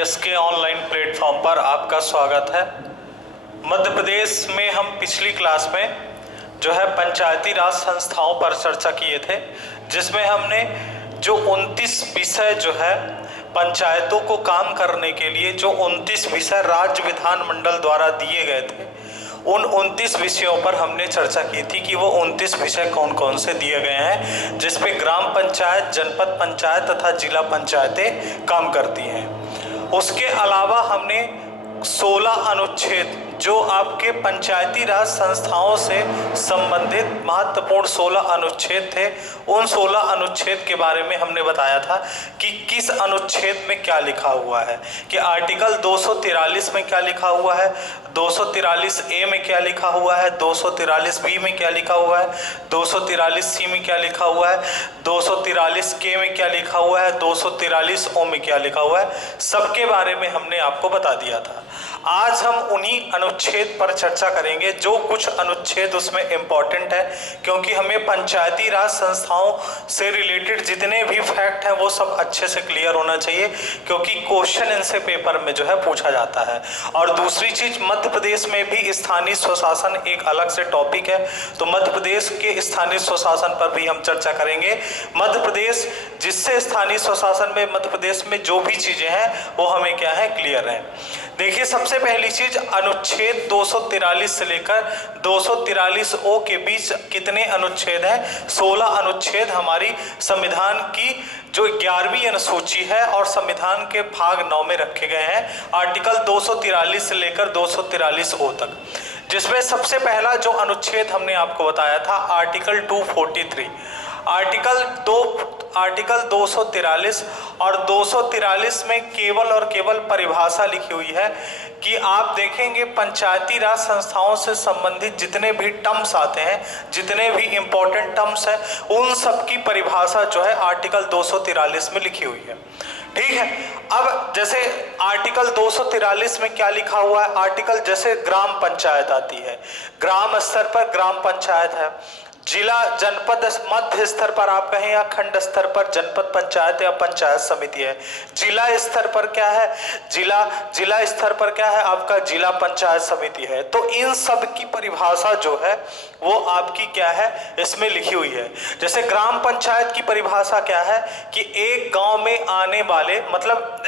IES के online platform पर आपका स्वागत है। मध्य प्रदेश में हम पिछली क्लास में जो है पंचायती राज संस्थाओं पर चर्चा किए थे, जिसमें हमने जो 29 विषय जो है पंचायतों को काम करने के लिए जो 29 विषय राज्य विधानमंडल द्वारा दिए गए थे, उन 29 विषयों पर हमने चर्चा की थी कि वो 29 विषय कौन कौन से दिए गए हैं, जिसपे ग्राम पंचायत, जनपद पंचायत तथा जिला पंचायतें काम करती हैं। उसके अलावा हमने 16 अनुच्छेद जो आपके पंचायती राज संस्थाओं से संबंधित महत्वपूर्ण 16 अनुच्छेद थे, उन 16 अनुच्छेद के बारे में हमने बताया था कि किस अनुच्छेद में क्या लिखा हुआ है, कि आर्टिकल 243 में क्या लिखा हुआ है, 243 ए में क्या लिखा हुआ है, 243 बी में क्या लिखा हुआ है, 243 सी में क्या लिखा हुआ है, 243 के में क्या लिखा हुआ है, 243 ओ में क्या लिखा हुआ है, सबके बारे में हमने आपको बता दिया था। आज हम उन्हीं अनुच्छेद पर चर्चा करेंगे। जो कुछ अनुच्छेद उसमें इम्पॉर्टेंट है, क्योंकि हमें पंचायती राज संस्थाओं से रिलेटेड जितने भी फैक्ट हैं वो सब अच्छे से क्लियर होना चाहिए, क्योंकि क्वेश्चन इनसे पेपर में जो है पूछा जाता है। और दूसरी चीज, मध्य प्रदेश में भी स्थानीय स्वशासन एक अलग से टॉपिक है, तो मध्य प्रदेश के स्थानीय स्वशासन पर भी हम चर्चा करेंगे। मध्य प्रदेश, जिससे स्थानीय स्वशासन में मध्य प्रदेश में जो भी चीजें हैं वो हमें क्या है, क्लियर है। देखिए, सबसे पहली चीज, अनुच्छेद 243 से लेकर 243 ओ के बीच कितने अनुच्छेद हैं? 16 अनुच्छेद हमारी संविधान की जो 11वीं अनुसूची है और संविधान के भाग 9 में रखे गए हैं, आर्टिकल 243 से लेकर 243 ओ तक, जिसमें सबसे पहला जो अनुच्छेद हमने आपको बताया था आर्टिकल 243। आर्टिकल 243 और 243 में केवल और केवल परिभाषा लिखी हुई है कि आप देखेंगे पंचायती राज संस्थाओं से संबंधित जितने भी टर्म्स आते हैं, जितने भी इंपॉर्टेंट टर्म्स हैं, उन सब की परिभाषा जो है आर्टिकल 243 में लिखी हुई है। ठीक है। अब जैसे आर्टिकल 243 में क्या लिखा हुआ है, आर्टिकल जैसे ग्राम पंचायत आती है, ग्राम स्तर पर ग्राम पंचायत है, जिला जनपद मध्य स्तर पर आप कहें या खंड स्तर पर जनपद पंचायत या पंचायत समिति है। जिला स्तर पर क्या है, जिला स्तर पर क्या है, आपका जिला पंचायत समिति है। तो इन सब की परिभाषा जो है वो आपकी क्या है, इसमें लिखी हुई है। जैसे ग्राम पंचायत की परिभाषा क्या है कि एक गांव में आने वाले, मतलब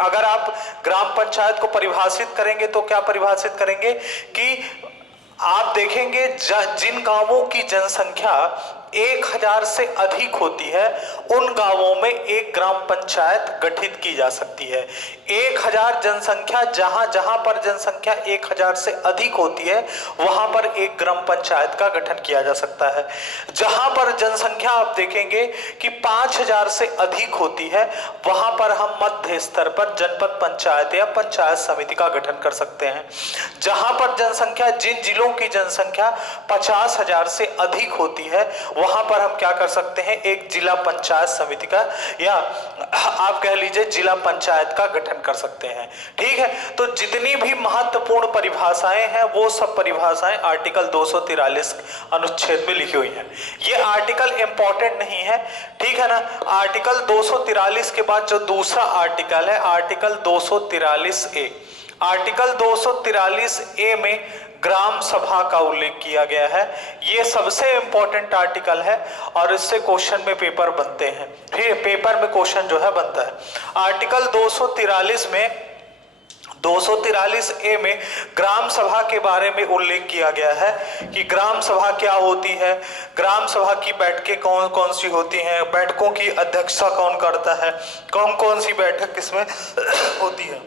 अगर आप ग्राम पंचायत को परिभाषित करेंगे तो क्या परिभाषित करेंगे कि आप देखेंगे जिन गांवों की जनसंख्या 1000 से अधिक होती है, उन गांवों में एक ग्राम पंचायत गठित की जा सकती है। 1000 जनसंख्या, जहां पर जनसंख्या 1000 से अधिक होती है, वहां पर एक ग्राम पंचायत का गठन किया जा सकता है। जहां पर जनसंख्या आप देखेंगे कि 5000 से अधिक होती है, वहां पर हम मध्य स्तर पर जनपद पंचायत या पंचायत समिति का गठन कर सकते हैं। जहां पर जनसंख्या, जिन जिलों की जनसंख्या 50,000 से अधिक होती है, वहां पर हम क्या कर सकते हैं, एक जिला पंचायत समिति का या आप कह लीजिए जिला पंचायत का गठन कर सकते हैं। ठीक है। तो जितनी भी महत्वपूर्ण परिभाषाएं हैं वो सब परिभाषाएं आर्टिकल 243 अनुच्छेद में लिखी हुई हैं। ये आर्टिकल इंपॉर्टेंट नहीं है, ठीक है ना। आर्टिकल 243 के बाद जो दूसरा आर्टिकल है, आर्टिकल 243 ए। आर्टिकल 243 ए में ग्राम सभा का उल्लेख किया गया है। ये सबसे इंपॉर्टेंट आर्टिकल है और इससे क्वेश्चन में पेपर बनते हैं, फिर पेपर में क्वेश्चन जो है बनता है। आर्टिकल 243 में 243 ए में ग्राम सभा के बारे में उल्लेख किया गया है कि ग्राम सभा क्या होती है, ग्राम सभा की बैठकें कौन कौन सी होती हैं, बैठकों की अध्यक्षता कौन करता है, कौन कौन सी बैठक इसमें होती है।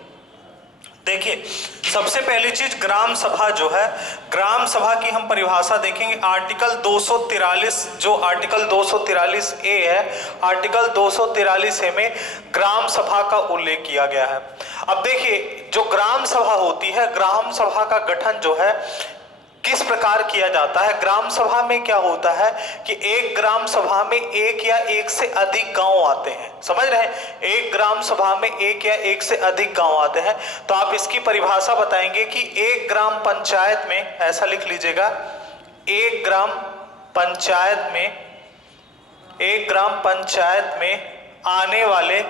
देखिए, सबसे पहली चीज ग्राम सभा जो है, ग्राम सभा की हम परिभाषा देखेंगे। आर्टिकल 243, जो आर्टिकल 243 ए है, आर्टिकल 243 ए में ग्राम सभा का उल्लेख किया गया है। अब देखिए, जो ग्राम सभा होती है, ग्राम सभा का गठन जो है किस प्रकार किया जाता है। ग्राम सभा में क्या होता है कि एक ग्राम सभा में एक या एक से अधिक गांव आते हैं, समझ रहे हैं, एक ग्राम सभा में एक या एक से अधिक गांव आते हैं। तो आप इसकी परिभाषा बताएंगे कि एक ग्राम पंचायत में, ऐसा लिख लीजिएगा, एक ग्राम पंचायत में आने वाले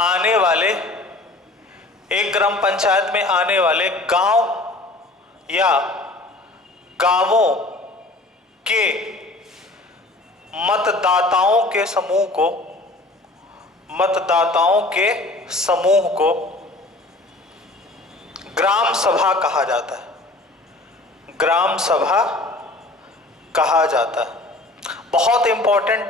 आने वाले, एक ग्राम पंचायत में आने वाले गांव या गांवों के मतदाताओं के समूह को ग्राम सभा कहा जाता है। ग्राम सभा कहा जाता है। बहुत इंपॉर्टेंट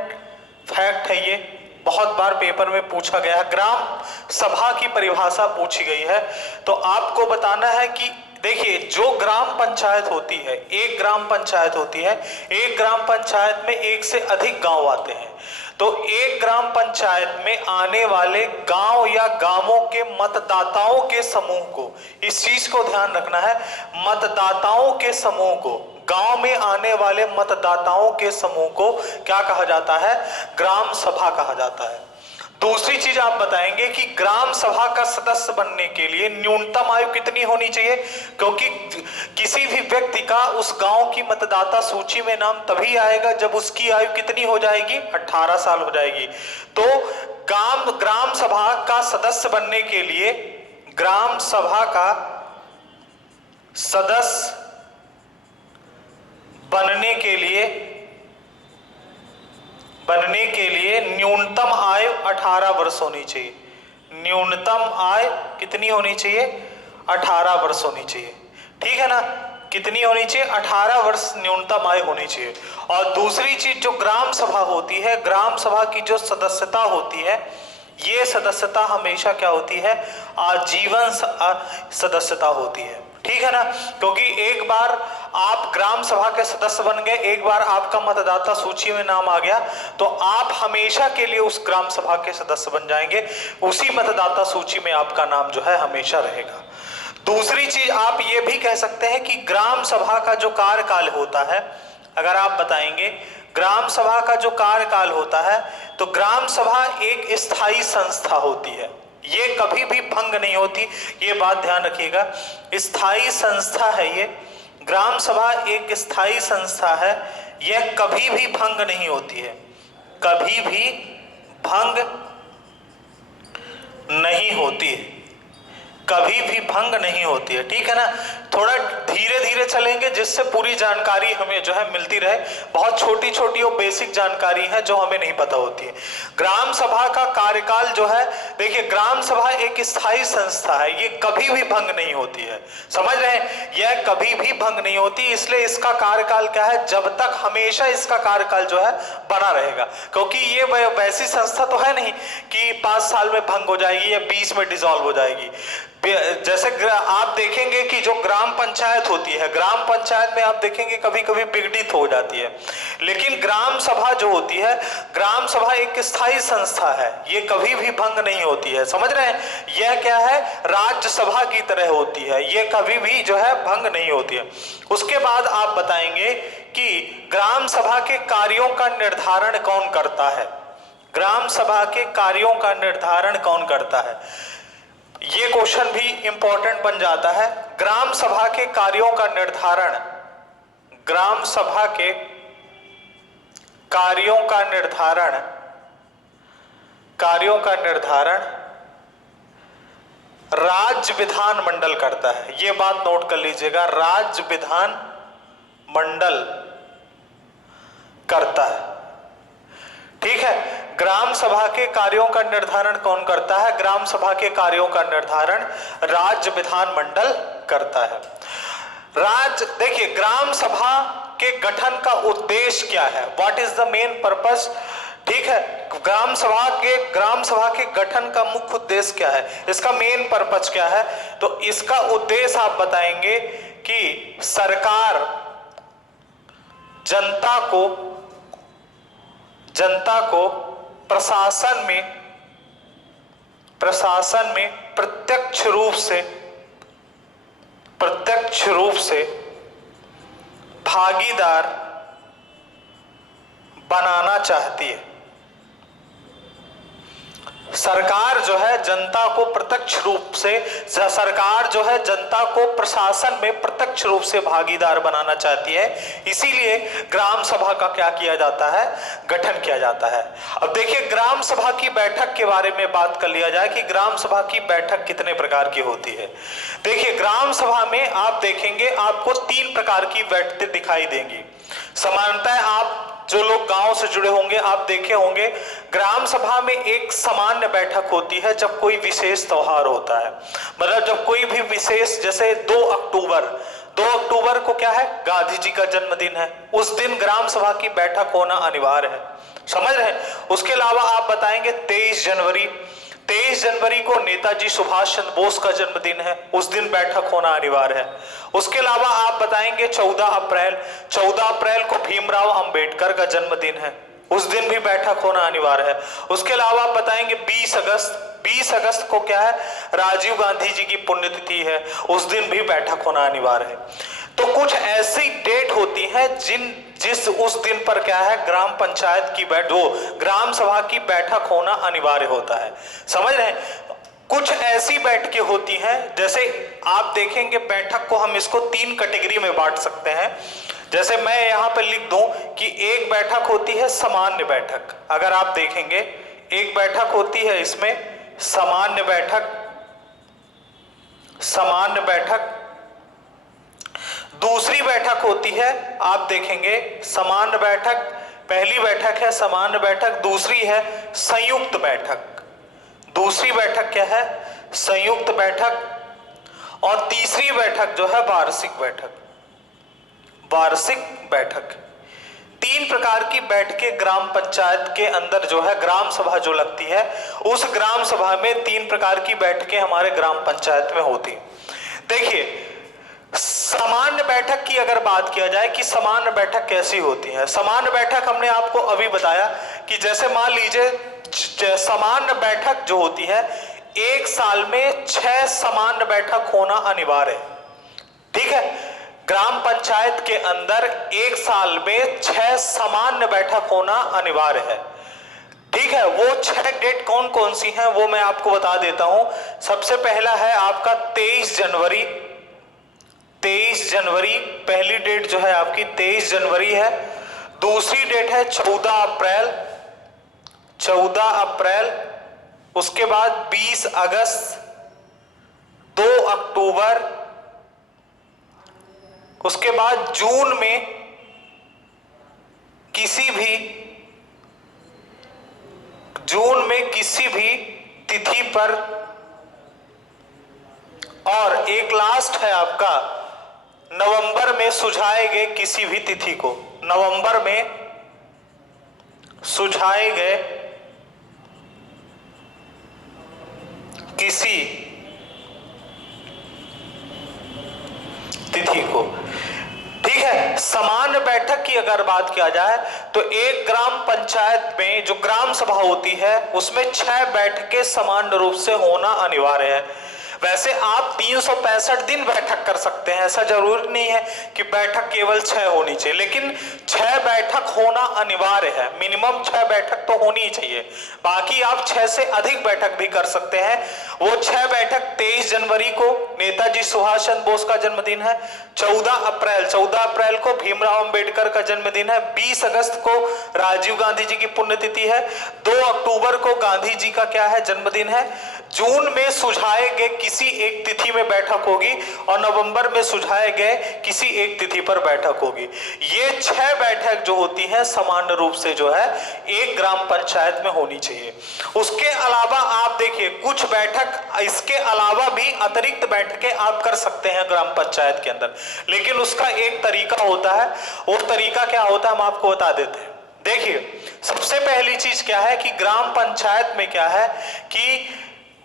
फैक्ट है ये, बहुत बार पेपर में पूछा गया है। ग्राम सभा की परिभाषा पूछी गई है, तो आपको बताना है कि देखिए, जो ग्राम पंचायत होती है, एक ग्राम पंचायत होती है, एक ग्राम पंचायत में एक से अधिक गांव आते हैं। तो एक ग्राम पंचायत में आने वाले गांव या गांवों के मतदाताओं के समूह को, इस चीज को ध्यान रखना है, मतदाताओं के समूह को, गांव में आने वाले मतदाताओं के समूह को क्या कहा जाता है? ग्राम सभा कहा जाता है। दूसरी चीज आप बताएंगे कि ग्राम सभा का सदस्य बनने के लिए न्यूनतम आयु कितनी होनी चाहिए, क्योंकि किसी भी व्यक्ति का उस गांव की मतदाता सूची में नाम तभी आएगा जब उसकी आयु कितनी हो जाएगी? 18 साल हो जाएगी। तो ग्राम सभा का सदस्य बनने के लिए, ग्राम सभा का सदस्य बनने के लिए न्यूनतम आयु 18 वर्ष होनी चाहिए। न्यूनतम आयु कितनी होनी चाहिए? 18 वर्ष होनी चाहिए। ठीक है ना? कितनी होनी चाहिए? 18 वर्ष न्यूनतम आयु होनी चाहिए। और दूसरी चीज, जो ग्राम सभा होती है, ग्राम सभा की जो सदस्यता होती है, ये सदस्यता हमेशा क्या होती है? आजीवन सदस्यता होती है। ठीक है ना? क्योंकि एक बार आप ग्राम सभा के सदस्य बन गए, एक बार आपका मतदाता सूची में नाम आ गया, तो आप हमेशा के लिए उस ग्राम सभा के सदस्य बन जाएंगे। उसी मतदाता सूची में आपका नाम जो है हमेशा रहेगा। दूसरी चीज आप ये भी कह सकते हैं कि ग्राम सभा का जो कार्यकाल होता है, अगर आप बताएंगे ग्राम सभा का जो कार्यकाल होता है, तो ग्राम सभा एक स्थायी संस्था होती है, ये कभी भी भंग नहीं होती। ये बात ध्यान रखिएगा, स्थायी संस्था है ये। ग्राम सभा एक स्थायी संस्था है, यह कभी भी भंग नहीं होती है, कभी भी भंग नहीं होती है, कभी भी भंग नहीं होती है। ठीक है ना? थोड़ा धीरे धीरे चलेंगे जिससे पूरी जानकारी हमें जो है मिलती रहे। बहुत छोटी छोटी और बेसिक जानकारी है जो हमें नहीं पता होती है। ग्राम सभा का कार्यकाल जो है, देखिए, ग्राम सभा एक स्थायी संस्था है, ये कभी भी भंग नहीं होती है। समझ रहे हैं? यह कभी भी भंग नहीं होती, इसलिए इसका कार्यकाल क्या है? जब तक, हमेशा इसका कार्यकाल जो है बना रहेगा। क्योंकि ये वैसी संस्था तो है नहीं कि 5 साल में भंग हो जाएगी या 20 में डिसॉल्व हो जाएगी। जैसे आप देखेंगे कि जो ग्राम पंचायत होती है, ग्राम पंचायत में आप देखेंगे कभी कभी विघटित हो जाती है, लेकिन ग्राम सभा जो होती है, ग्राम सभा एक स्थायी संस्था है, ये कभी भी भंग नहीं होती है। समझ रहे हैं? यह क्या है? राज्य सभा की तरह होती है, ये कभी भी जो है भंग नहीं होती है। उसके बाद आप बताएंगे कि ग्राम सभा के कार्यों का निर्धारण कौन करता है? ग्राम सभा के कार्यों का निर्धारण कौन करता है? ये क्वेश्चन भी इंपॉर्टेंट बन जाता है। ग्राम सभा के कार्यों का निर्धारण, ग्राम सभा के कार्यों का निर्धारण राज्य विधान मंडल करता है। ये बात नोट कर लीजिएगा, राज्य विधान मंडल करता है। ठीक है? ग्राम सभा के कार्यों का निर्धारण कौन करता है? ग्राम सभा के कार्यों का निर्धारण राज्य विधान मंडल करता है। देखिए, ग्राम सभा के गठन का उद्देश्य क्या है? What is the main purpose? ठीक है? ग्राम सभा के गठन का मुख्य उद्देश्य क्या है? इसका मेन पर्पस क्या है? तो इसका उद्देश्य आप बताएंगे कि सरकार जनता को प्रशासन में प्रत्यक्ष रूप से भागीदार बनाना चाहती है। सरकार जो है जनता को प्रत्यक्ष रूप से, सरकार जो है जनता को प्रशासन में प्रत्यक्ष रूप से भागीदार बनाना चाहती है, इसीलिए ग्राम सभा का क्या किया जाता है, गठन किया जाता है। अब देखिए ग्राम सभा की बैठक के बारे में बात कर लिया जाए कि ग्राम सभा की बैठक कितने प्रकार की होती है। देखिए ग्राम सभा में आप देखेंगे आपको 3 प्रकार की बैठकें दिखाई देंगी। सामान्यतः आप जो लोग गांव से जुड़े होंगे आप देखे होंगे ग्राम सभा में एक सामान्य बैठक होती है जब कोई विशेष त्योहार होता है, मतलब जब कोई भी विशेष, जैसे 2 अक्टूबर को क्या है, गांधी जी का जन्मदिन है, उस दिन ग्राम सभा की बैठक होना अनिवार्य है, समझ रहे हैं। उसके अलावा आप बताएंगे 23 जनवरी को नेताजी सुभाष चंद्र बोस का जन्मदिन है, उस दिन बैठक होना अनिवार्य है। उसके अलावा आप बताएंगे 14 अप्रैल को भीमराव अंबेडकर का जन्मदिन है, उस दिन भी बैठक होना अनिवार्य है। उसके अलावा आप बताएंगे 20 अगस्त को क्या है, राजीव गांधी जी की पुण्यतिथि है, उस दिन भी बैठक होना अनिवार्य है। तो कुछ ऐसी डेट होती है जिस उस दिन पर क्या है, ग्राम पंचायत की ग्राम सभा की बैठक होना अनिवार्य होता है, समझ रहे हैं। कुछ ऐसी बैठकें होती हैं, जैसे आप देखेंगे बैठक को हम इसको 3 कैटेगरी में बांट सकते हैं। जैसे मैं यहाँ पर लिख दूं कि एक बैठक होती है सामान्य बैठक, अगर आप देखेंगे एक बैठक होती है इसमें सामान्य बैठक, दूसरी बैठक होती है, आप देखेंगे सामान्य बैठक, पहली बैठक है सामान्य बैठक, दूसरी है संयुक्त बैठक, दूसरी बैठक क्या है, संयुक्त बैठक, और तीसरी बैठक जो है वार्षिक बैठक। 3 प्रकार की बैठकें ग्राम पंचायत के अंदर जो है ग्राम सभा जो लगती है, उस ग्राम सभा में 3 प्रकार की बैठकें हमारे ग्राम पंचायत में होती। देखिए सामान्य बैठक की अगर बात किया जाए कि सामान्य बैठक कैसी होती है, सामान्य बैठक हमने आपको अभी बताया कि जैसे मान लीजिए सामान्य बैठक जो होती है 1 साल में 6 सामान्य बैठक होना अनिवार्य है, ठीक है। ग्राम पंचायत के अंदर 1 साल में 6 सामान्य बैठक होना अनिवार्य है, ठीक है। वो 6 डेट कौन कौन सी हैं वो मैं आपको बता देता हूं। सबसे पहला है आपका 23 जनवरी, पहली डेट जो है आपकी 23 जनवरी है। दूसरी डेट है 14 अप्रैल, उसके बाद 20 अगस्त, 2 अक्टूबर, उसके बाद जून में किसी भी तिथि पर, और एक लास्ट है आपका नवंबर में सुझाए गए किसी भी तिथि को, नवंबर में सुझाए गए किसी तिथि को, ठीक है। सामान्य बैठक की अगर बात किया जाए तो एक ग्राम पंचायत में जो ग्राम सभा होती है उसमें 6 बैठकें समान रूप से होना अनिवार्य है। वैसे आप 365 दिन बैठक कर सकते हैं, ऐसा जरूरी नहीं है कि बैठक केवल 6 होनी चाहिए, लेकिन 6 बैठक होना अनिवार्य है, मिनिमम 6 बैठक तो होनी ही चाहिए। बाकी आप 6 से अधिक बैठक भी कर सकते हैं। वो 6 बैठक 23 जनवरी को नेताजी सुभाष चंद्र बोस का जन्मदिन है, 14 अप्रैल को भीमराव अंबेडकर का जन्मदिन है, 20 अगस्त को राजीव गांधी जी की पुण्यतिथि है, 2 अक्टूबर को गांधी जी का क्या है, जन्मदिन है, जून में सुझाए गए किसी एक तिथि में बैठक होगी, और नवंबर में सुझाए गए किसी एक तिथि पर बैठक होगी। ये 6 बैठक जो होती हैं सामान्य रूप से जो है एक ग्राम पंचायत में होनी चाहिए। उसके अलावा आप देखिए कुछ बैठक इसके अलावा भी अतिरिक्त बैठकें आप कर सकते हैं ग्राम पंचायत के अंदर, लेकिन उसका एक तरीका होता है, वो तरीका क्या होता है हम आपको बता देते हैं। देखिए सबसे पहली चीज क्या है कि ग्राम पंचायत में क्या है कि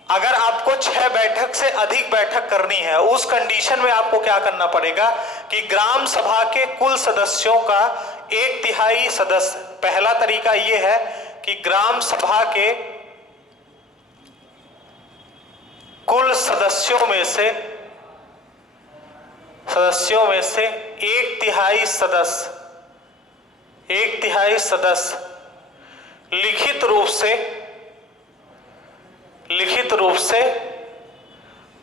अगर आपको 6 बैठक से अधिक बैठक करनी है, उस कंडीशन में आपको क्या करना पड़ेगा कि ग्राम सभा के कुल सदस्यों का 1/3 सदस्य, पहला तरीका यह है कि ग्राम सभा के कुल सदस्यों में से 1/3 सदस्य लिखित रूप से लिखित रूप से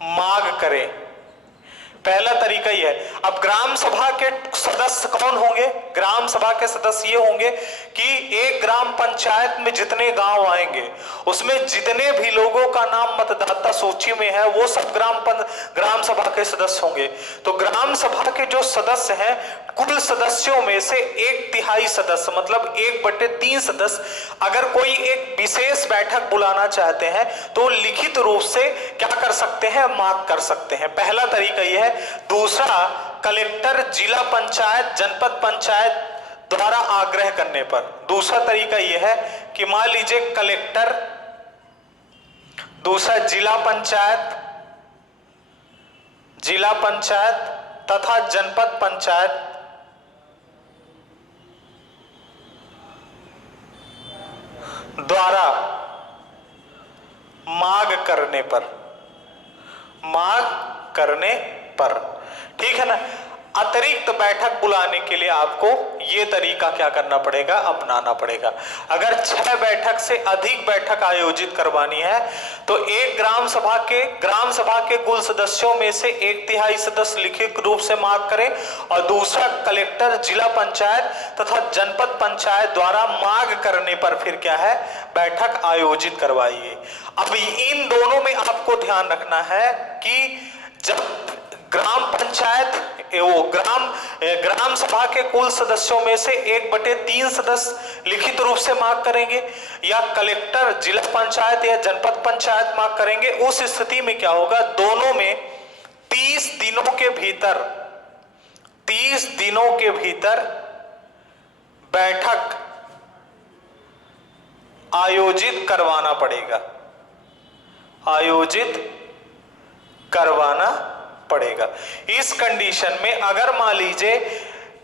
मांग करें। पहला तरीका ही है। अब ग्राम सभा के सदस्य कौन होंगे? ग्राम सभा के सदस्य ये होंगे कि एक ग्राम पंचायत में जितने गांव आएंगे उसमें जितने भी लोगों का नाम मतदाता सूची में है वो सब ग्राम सभा के सदस्य होंगे। तो ग्राम सभा के जो सदस्य हैं, कुल सदस्यों में से 1/3 सदस्य मतलब 1/3 सदस्य अगर कोई एक विशेष बैठक बुलाना चाहते हैं तो लिखित रूप से क्या कर सकते हैं? मांग कर सकते हैं। पहला तरीका यह है। दूसरा, कलेक्टर, जिला पंचायत, जनपद पंचायत द्वारा आग्रह करने पर। दूसरा तरीका यह है कि मान लीजिए कलेक्टर, दूसरा जिला पंचायत तथा जनपद पंचायत द्वारा मांग करने पर, ठीक है ना। अतिरिक्त बैठक बुलाने के लिए आपको ये तरीका क्या करना पड़ेगा? अपनाना पड़ेगा। अगर 6 बैठक से अधिक बैठक आयोजित करवानी है तो एक ग्राम सभा के कुल सदस्यों में से 1/3 सदस्य लिखित रूप से मांग करें और दूसरा कलेक्टर, जिला पंचायत तथा जनपद पंचायत द्वारा मांग करने पर फिर क्या है? बैठक आयोजित करवाइए। अब इन दोनों में आपको ध्यान रखना है कि जब ग्राम पंचायत ग्राम सभा के कुल सदस्यों में से 1/3 सदस्य लिखित रूप से मांग करेंगे या कलेक्टर, जिला पंचायत या जनपद पंचायत मांग करेंगे, उस स्थिति में क्या होगा? दोनों में 30 दिनों के भीतर बैठक आयोजित करवाना पड़ेगा। इस कंडीशन में अगर मान लीजिए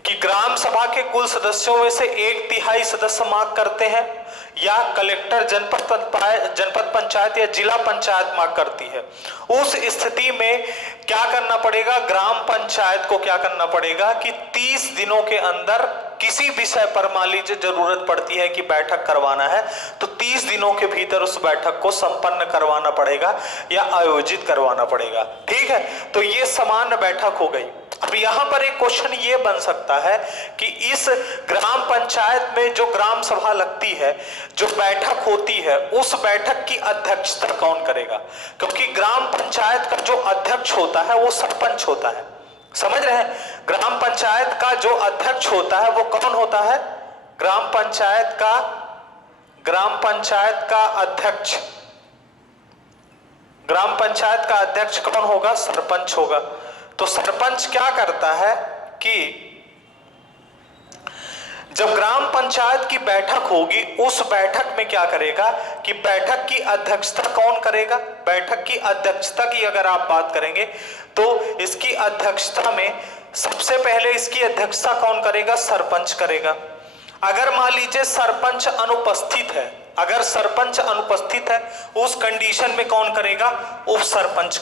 कि ग्राम सभा के कुल सदस्यों में से 1/3 सदस्य मांग करते हैं या कलेक्टर, जनपद पंचायत या जिला पंचायत मांग करती है, उस स्थिति में क्या करना पड़ेगा? ग्राम पंचायत को क्या करना पड़ेगा कि 30 दिनों के अंदर किसी विषय पर मान लीजिए जरूरत पड़ती है कि बैठक करवाना है तो 30 दिनों के भीतर उस बैठक को संपन्न करवाना पड़ेगा या आयोजित करवाना पड़ेगा। ठीक है, तो ये सामान्य बैठक हो गई। अब यहां पर एक क्वेश्चन ये बन सकता है कि इस ग्राम पंचायत में जो ग्राम सभा लगती है, जो बैठक होती है, उस बैठक की अध्यक्षता कौन करेगा? क्योंकि ग्राम पंचायत का जो अध्यक्ष होता है वो सरपंच होता है। समझ रहे हैं? ग्राम पंचायत का जो अध्यक्ष होता है वो कौन होता है? ग्राम पंचायत का अध्यक्ष कौन होगा? सरपंच होगा। तो सरपंच क्या करता है कि जब ग्राम पंचायत की बैठक होगी उस बैठक में क्या करेगा कि बैठक की अध्यक्षता कौन करेगा? बैठक की अध्यक्षता की अगर आप बात करेंगे तो इसकी अध्यक्षता में सबसे पहले इसकी अध्यक्षता कौन करेगा? सरपंच करेगा। अगर मान लीजिए सरपंच अनुपस्थित है, अगर सरपंच अनुपस्थित है उस कंडीशन में कौन करेगा? उप सरपंच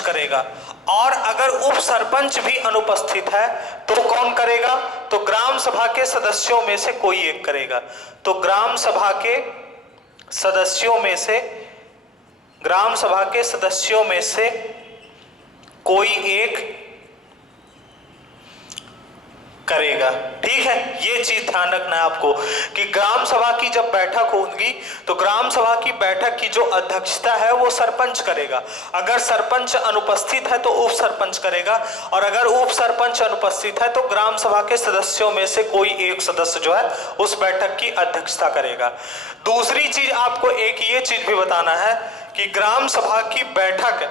करेगा। और अगर उप सरपंच भी अनुपस्थित है तो कौन करेगा? तो ग्राम सभा के सदस्यों में से कोई एक करेगा। तो ग्राम सभा के सदस्यों में से कोई एक करेगा। ठीक है, ये चीज ध्यान रखना है आपको कि ग्राम सभा की जब बैठक होगी तो ग्राम सभा की बैठक की जो अध्यक्षता है वो सरपंच करेगा। अगर सरपंच अनुपस्थित है तो उप सरपंच करेगा और अगर उप सरपंच अनुपस्थित है तो ग्राम सभा के सदस्यों में से कोई एक सदस्य जो है उस बैठक की अध्यक्षता करेगा। दूसरी चीज आपको एक ये चीज भी बताना है कि ग्राम सभा की बैठक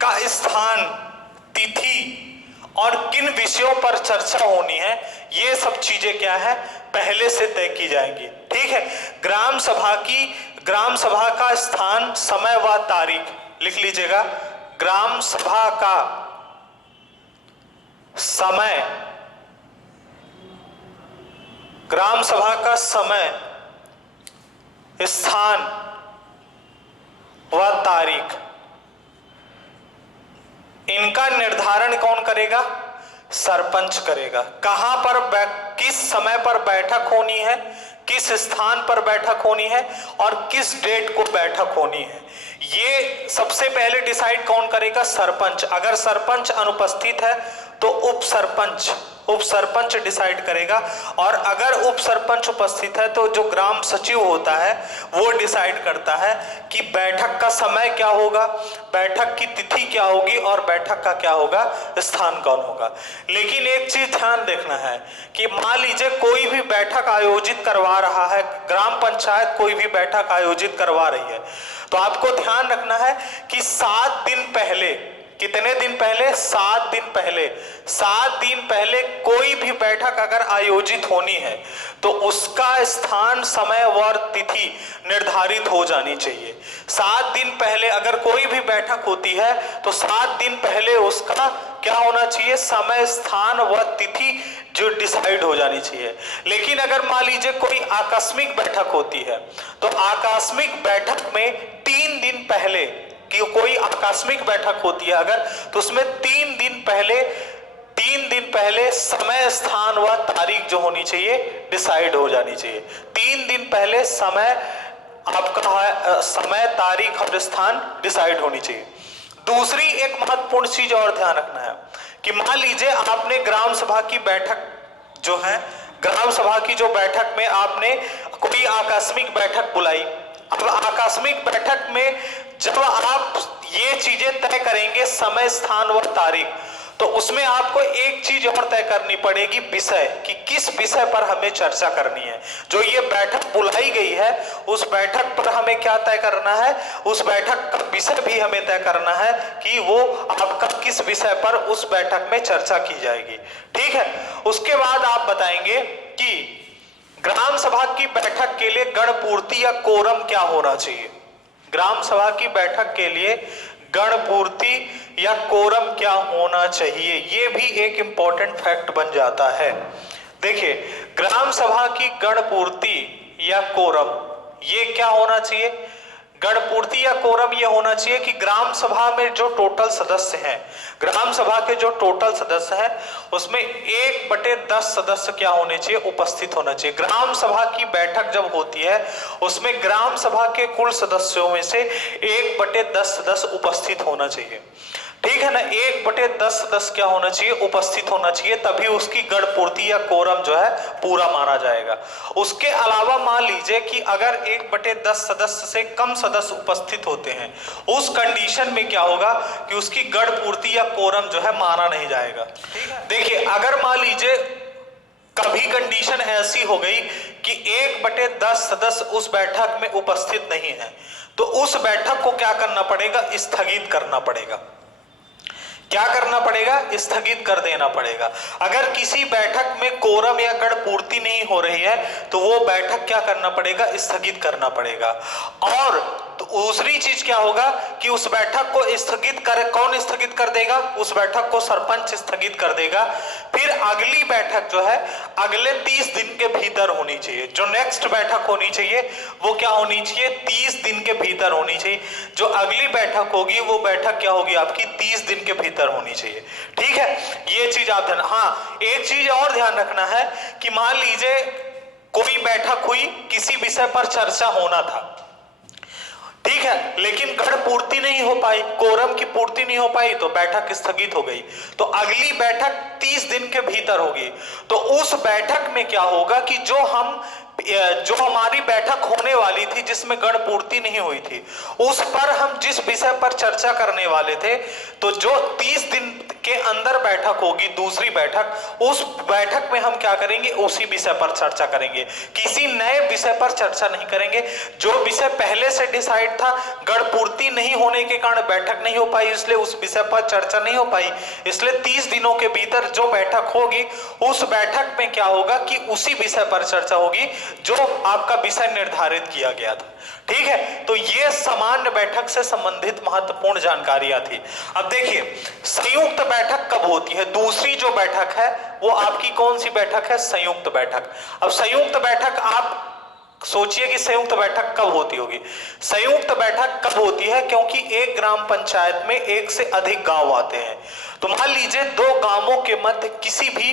का स्थान, तिथि और किन विषयों पर चर्चा होनी है, ये सब चीजें क्या है? पहले से तय की जाएंगी। ठीक है, ग्राम सभा का स्थान, समय व तारीख लिख लीजिएगा। ग्राम सभा का समय, स्थान व तारीख, इनका निर्धारण कौन करेगा? सरपंच करेगा। कहां पर किस समय पर बैठक होनी है, किस स्थान पर बैठक होनी है और किस डेट को बैठक होनी है, ये सबसे पहले डिसाइड कौन करेगा? सरपंच। अगर सरपंच अनुपस्थित है तो उप सरपंच डिसाइड करेगा, और अगर उप सरपंच उपस्थित है तो जो ग्राम सचिव होता है वो डिसाइड करता है कि बैठक का समय क्या होगा, बैठक की तिथि क्या होगी और बैठक का क्या होगा, स्थान कौन होगा। लेकिन एक चीज ध्यान देखना है कि मान लीजिए कोई भी बैठक आयोजित करवा रहा है, ग्राम पंचायत कोई भी बैठक आयोजित करवा रही है, तो आपको ध्यान रखना है कि 7 दिन पहले, कितने दिन पहले? 7 दिन पहले, 7 दिन पहले कोई भी बैठक अगर आयोजित होनी है तो उसका स्थान, समय और तिथि निर्धारित हो जानी चाहिए। 7 दिन पहले अगर कोई भी बैठक होती है तो 7 दिन पहले उसका क्या होना चाहिए? समय, स्थान व तिथि जो डिसाइड हो जानी चाहिए। लेकिन अगर मान लीजिए कोई आकस्मिक बैठक होती है तो आकस्मिक बैठक में 3 दिन पहले, कि कोई आकस्मिक बैठक होती है अगर, तो उसमें 3 दिन पहले समय, स्थान व तारीख जो होनी चाहिए डिसाइड हो जानी चाहिए। 3 दिन पहले समय आपका समय, तारीख और स्थान डिसाइड होनी चाहिए। दूसरी एक महत्वपूर्ण चीज और ध्यान रखना है कि मान लीजिए आपने ग्राम सभा की बैठक जो है, ग्राम सभा की जो बैठक में आपने कोई आकस्मिक बैठक बुलाई। अब आकस्मिक बैठक में जब आप ये चीजें तय करेंगे, समय, स्थान व तारीख, तो उसमें आपको एक चीज और तय करनी पड़ेगी, विषय, कि किस विषय पर हमें चर्चा करनी है। जो ये बैठक बुलाई गई है उस बैठक पर हमें क्या तय करना है, उस बैठक का विषय भी हमें तय करना है कि वो आपका किस विषय पर उस बैठक में चर्चा की जाएगी। ठीक है, उसके बाद आप बताएंगे कि ग्राम सभा की बैठक के लिए गणपूर्ति या कोरम क्या होना चाहिए। ग्राम सभा की बैठक के लिए गणपूर्ति या कोरम क्या होना चाहिए, ये भी एक इंपॉर्टेंट फैक्ट बन जाता है। देखिए, ग्राम सभा की गणपूर्ति या कोरम ये क्या होना चाहिए? गणपूर्ति या कोरम ये होना चाहिए कि ग्राम सभा में जो टोटल सदस्य हैं, ग्राम सभा के जो टोटल सदस्य हैं उसमें 1/10 सदस्य क्या होने चाहिए? उपस्थित होना चाहिए। ग्राम सभा की बैठक जब होती है उसमें ग्राम सभा के कुल सदस्यों में से 1/10 सदस्य उपस्थित होना चाहिए। ठीक है ना, 1/10 सदस्य क्या होना चाहिए? उपस्थित होना चाहिए, तभी उसकी गणपूर्ति या कोरम जो है पूरा माना जाएगा। उसके अलावा मान लीजिए कि अगर 1/10 सदस्य से कम सदस्य उपस्थित होते हैं, उस कंडीशन में क्या होगा कि उसकी गणपूर्ति या कोरम जो है माना नहीं जाएगा। देखिए, अगर मान लीजिए कभी कंडीशन ऐसी हो गई कि 1/10 सदस्य उस बैठक में उपस्थित नहीं है, तो उस बैठक को क्या करना पड़ेगा? स्थगित करना पड़ेगा। क्या करना पड़ेगा? स्थगित कर देना पड़ेगा। अगर किसी बैठक में कोरम या गणपूर्ति नहीं हो रही है तो वो बैठक क्या करना पड़ेगा? स्थगित करना पड़ेगा। और दूसरी चीज क्या होगा कि उस बैठक को स्थगित कर, कौन स्थगित कर देगा? उस बैठक को सरपंच स्थगित कर देगा। फिर अगली बैठक जो है अगले 30 दिन के भीतर होनी चाहिए। जो नेक्स्ट बैठक होनी चाहिए वो क्या होनी चाहिए? 30 दिन के भीतर होनी चाहिए। जो अगली बैठक होगी वो बैठक क्या होगी आपकी? 30 दिन के भीतर होनी चाहिए। ठीक है, ये चीज आप ध्यान। हाँ, एक चीज और ध्यान रखना है कि मान लीजिए कोई बैठक हुई, किसी विषय पर चर्चा होना था, ठीक है, लेकिन गणपूर्ति नहीं हो पाई, कोरम की पूर्ति नहीं हो पाई, तो बैठक स्थगित हो गई। तो अगली बैठक 30 दिन के भीतर होगी। तो उस बैठक में क्या होगा कि जो हमारी बैठक होने वाली थी जिसमें गणपूर्ति नहीं हुई थी, उस पर हम जिस विषय पर चर्चा करने वाले थे, तो जो 30 दिन के अंदर बैठक होगी, दूसरी बैठक, उस बैठक में हम क्या करेंगे? उसी विषय पर चर्चा करेंगे, किसी नए विषय पर चर्चा नहीं करेंगे। जो विषय पहले से डिसाइड था, गणपूर्ति नहीं होने के कारण बैठक नहीं हो पाई, इसलिए उस विषय पर चर्चा नहीं हो पाई, इसलिए 30 दिनों के भीतर जो बैठक होगी उस बैठक में क्या होगा कि उसी विषय पर चर्चा होगी जो आपका विषय निर्धारित किया गया था। ठीक है, तो ये सामान्य बैठक से संबंधित महत्वपूर्ण जानकारियां थी। अब देखिए, संयुक्त बैठक कब होती है? दूसरी जो बैठक है वो आपकी कौन सी बैठक है? संयुक्त बैठक। अब संयुक्त बैठक आप सोचिए कि संयुक्त बैठक कब होती होगी? संयुक्त बैठक कब होती है? क्योंकि एक ग्राम पंचायत में एक से अधिक गांव आते हैं। तो मान लीजिए 2 गांवों के मध्य किसी भी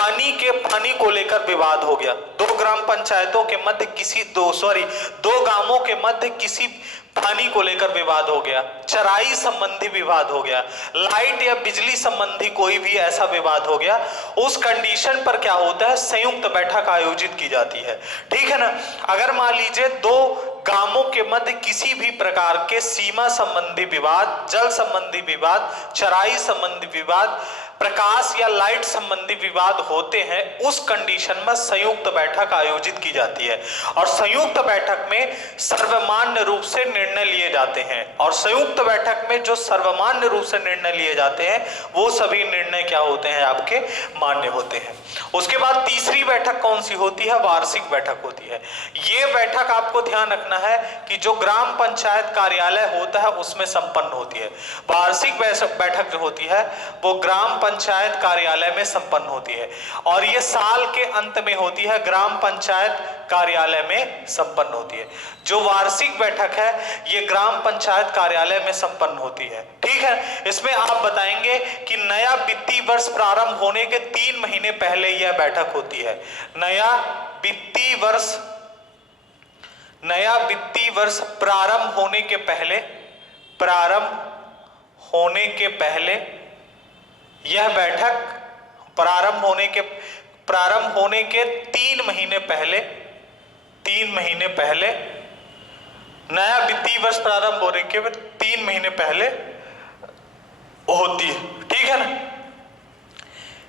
पानी को लेकर विवाद हो गया, दो ग्राम पंचायतों के मध्य दो गांवों के मध्य किसी पानी को लेकर विवाद हो गया, चराई संबंधी विवाद हो गया, लाइट या बिजली संबंधी कोई भी ऐसा विवाद हो गया, उस कंडीशन पर क्या होता है, संयुक्त बैठक आयोजित की जाती है। ठीक है ना। अगर मान लीजिए दो गांवों के मध्य किसी भी प्रकार के सीमा संबंधी विवाद, जल संबंधी विवाद, चराई संबंधी विवाद, प्रकाश या लाइट संबंधी विवाद होते हैं, उस कंडीशन में संयुक्त बैठक आयोजित की जाती है और संयुक्त बैठक में सर्वमान्य रूप से निर्णय लिए जाते हैं। और संयुक्त बैठक में जो सर्वमान्य रूप से निर्णय लिए जाते हैं वो सभी निर्णय क्या होते हैं, आपके मान्य होते हैं। उसके बाद तीसरी बैठक कौन सी होती है, वार्षिक बैठक होती है। ये बैठक आपको ध्यान रखना है कि जो ग्राम पंचायत कार्यालय होता है उसमें संपन्न होती है। वार्षिक बैठक जो होती है वो ग्राम पंचायत कार्यालय में संपन्न होती है और ये साल के अंत में होती है, ग्राम पंचायत कार्यालय में संपन्न होती है। जो वार्षिक बैठक है ये ग्राम पंचायत कार्यालय में संपन्न होती है। ठीक है। इसमें आप बताएंगे कि नया वित्तीय वर्ष प्रारंभ होने के 3 महीने पहले यह बैठक होती है। नया वित्तीय वर्ष प्रारंभ होने के पहले यह बैठक प्रारंभ होने के 3 महीने पहले नया वित्तीय वर्ष प्रारंभ होने के 3 महीने पहले होती है। ठीक है ना।